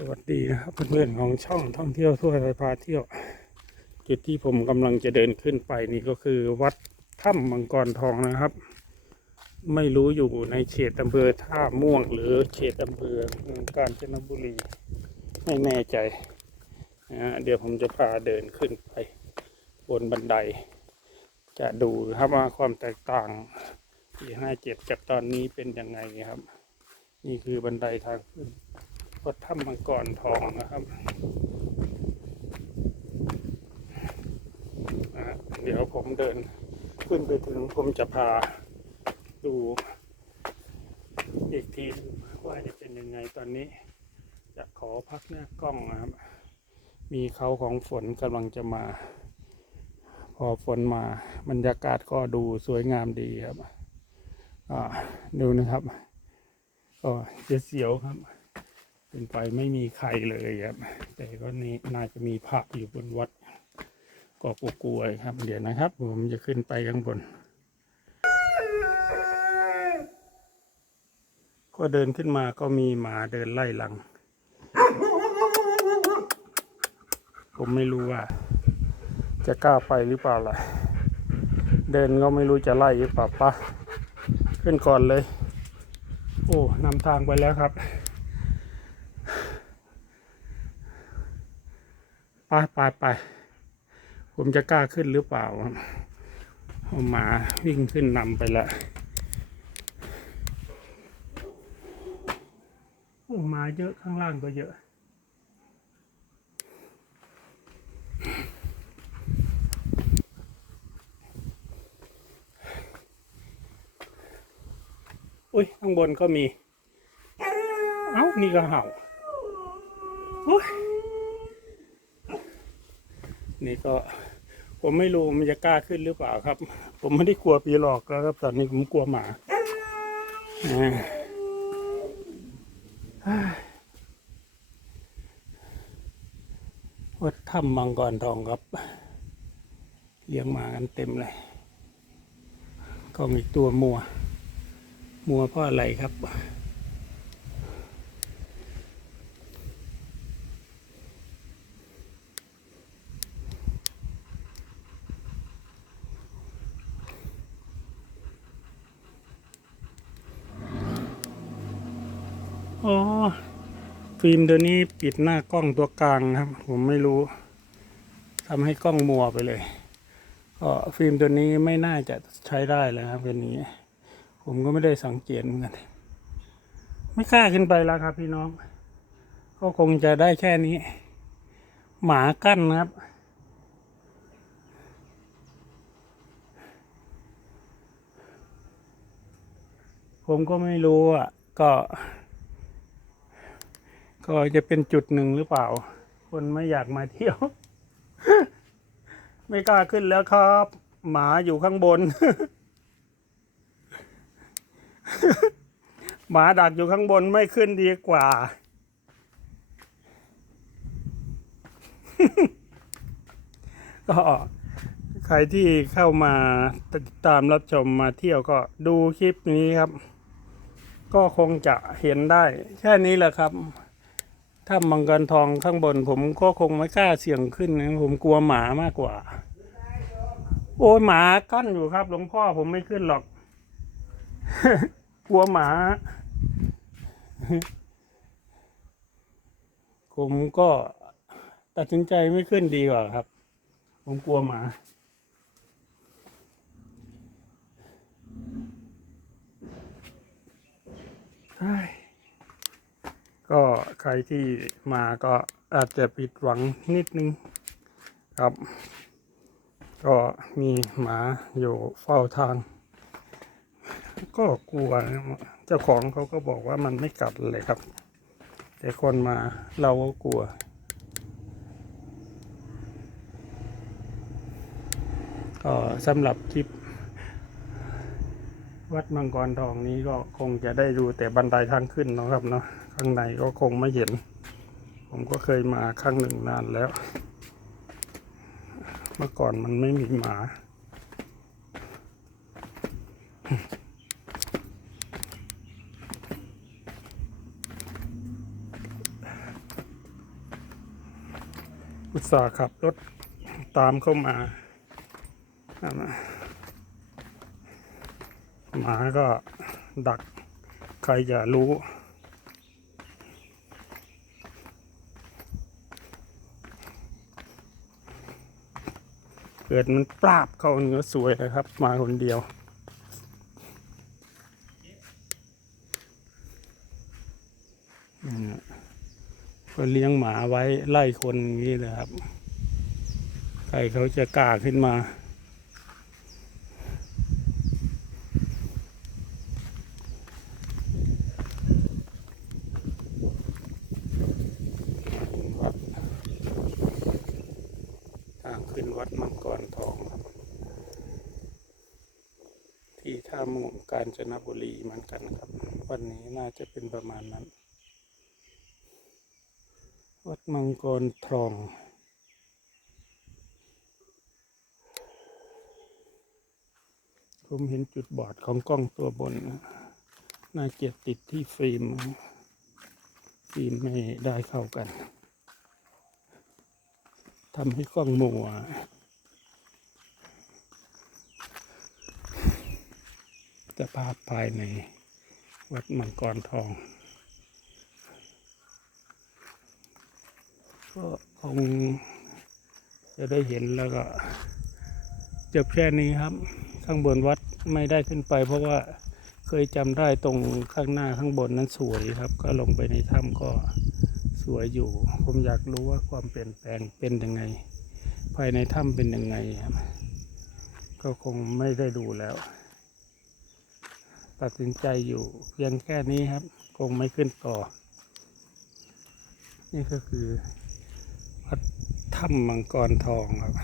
สวัสดีนะครับเพื่อนๆของช่องท่องเที่ยวทั่วไทยพาเที่ยว จุดที่ผมกำลังจะเดินขึ้นไปนี่ก็คือวัดถ้ำมังกรทองนะครับ ไม่รู้อยู่ในเขตอำเภอท่าม่วง หรือเขตอำเภอเมืองกาญจนบุรีไม่แน่ใจนะฮะเดี๋ยวผมจะพาเดินขึ้นไป บนบันได จะดูครับว่าความแตกต่างปีห้าเจ็ดกับตอนนี้เป็นยังไงครับ นี่คือบันไดทางขึ้น วัดถ้ำมังกรทองนะครับ เดี๋ยวผมเดินขึ้นไปถึงผมจะพาดูอีกทีว่าจะเป็นยังไงตอนนี้ จะขอพักหน้ากล้องนะครับ มีเขาของฝนกำลังจะมา พอฝนมาบรรยากาศก็ดูสวยงามดีครับ อ่า ดูนะครับ ก็จะเสียวครับ ขึ้นไปไม่มีใครเลยครับ แต่ก็นี่น่าจะมีพระอยู่บนวัดก็กลัวๆครับ เดี๋ยวนะครับ ผมจะขึ้นไปข้างบน ก็เดินขึ้นมาก็มีหมาเดินไล่หลัง ผมไม่รู้ว่า จะกล้าไปหรือเปล่าล่ะ เดินก็ไม่รู้จะไล่หรือเปล่าปะขึ้นก่อนเลย โอ้นำทางไปแล้วครับ ไปไปไปผมจะกล้าขึ้นหรือเปล่าเอาหมาวิ่งขึ้นนำไปแล้วโอ้มาเยอะข้างล่างก็เยอะอุ้ยข้างบนก็มี เอ้า นี่ก็เห่าอุ้ย นี่ก็ ผมไม่รู้มันจะกล้าขึ้นหรือเปล่าครับ ผมไม่ได้กลัวปีหลอกแล้วครับ ตอนนี้ผมกลัวหมาอ่วัดถ้ำมังกรทองครับ เลี้ยงหมากันเต็มเลยก็มีตัวมัว มัวเพราะอะไรครับ อ๋อ ฟิล์มตัวนี้ปิดหน้ากล้องตัวกลางครับ ผมไม่รู้ทำให้กล้องมัวไปเลยก็ฟิล์มตัวนี้ไม่น่าจะใช้ได้แล้วครับเป็นนี้ ผมก็ไม่ได้สังเกตเหมือนกัน ไม่กล้าขึ้นไปแล้วครับ พี่น้อง ก็คงจะได้แค่นี้ หมากั้นครับผมก็ไม่รู้อะ ก็ ก็จะเป็นจุดหนึ่งหรือเปล่า คนไม่อยากมาเที่ยว ไม่กล้าขึ้นแล้วครับ หมาอยู่ข้างบน หมาดักอยู่ข้างบนไม่ขึ้นดีกว่าก็ใครที่เข้ามาติดตามรับชมมาเที่ยวก็ดูคลิปนี้ครับ ก็คงจะเห็นได้ แค่นี้แหละครับ ถ้ามังกรทองข้างบน ผมก็คงไม่กล้าเสี่ยงขึ้นนะผมกลัวหมามากกว่า โอ้ยหมากั้นอยู่ครับ หลวงพ่อผมไม่ขึ้นหรอก กลัวหมา ผมก็ตัดสินใจไม่ขึ้นดีกว่าครับ ผมกลัวหมาใช่ ก็ใครที่มาก็อาจจะผิดหวังนิดนึงครับ ก็มีหมาอยู่เฝ้าทาง ก็กลัวเจ้าของเขาก็บอกว่ามันไม่กัดเลยครับ แต่คนมาเราก็กลัว ก็สำหรับคลิป วัดมังกรทองนี้ก็คงจะได้ดูแต่บันไดทางขึ้นนะครับเนาะข้างในก็คงไม่เห็น ผมก็เคยมาครั้งหนึ่งนานแล้ว เมื่อก่อนมันไม่มีหมาอุตส่าห์ขับรถตามเข้ามานั่นน่ะ หมาก็ดักใครจะรู้เกิดมันปราบเข้าเนื้อสวยนะครับ มาคนเดียว ก็เลี้ยงหมาไว้ไล่คนอย่างนี้เลยครับ ใครเขาจะกล้าขึ้นมา วัดทางขึ้นวัดมังกรทองครับ ที่ท่าม่วงกาญจนบุรีเหมือนกันครับ วันนี้น่าจะเป็นประมาณนั้น วัดมังกรทองผมเห็นจุดบอดของกล้องตัวบนน่าเกียดติดที่ฟิล์ม ฟิล์มไม่ได้เข้ากันทำให้กล้องมัว สภาพภายในวัดมังกรทอง ก็คงจะได้เห็นแล้วก็จบแค่นี้ครับ ข้างบนวัดไม่ได้ขึ้นไป เพราะว่าเคยจำได้ตรงข้างหน้าข้างบนนั้นสวยครับ ก็ลงไปในถ้ำก็สวยอยู่ ผมอยากรู้ว่าความเปลี่ยนแปลงเป็นยังไง ภายในถ้ำเป็นยังไงครับก็คงไม่ได้ดูแล้ว ตัดสินใจอยู่เพียงแค่นี้ครับ คงไม่ขึ้นต่อ นี่ก็คือวัดถ้ำมังกรทองครับ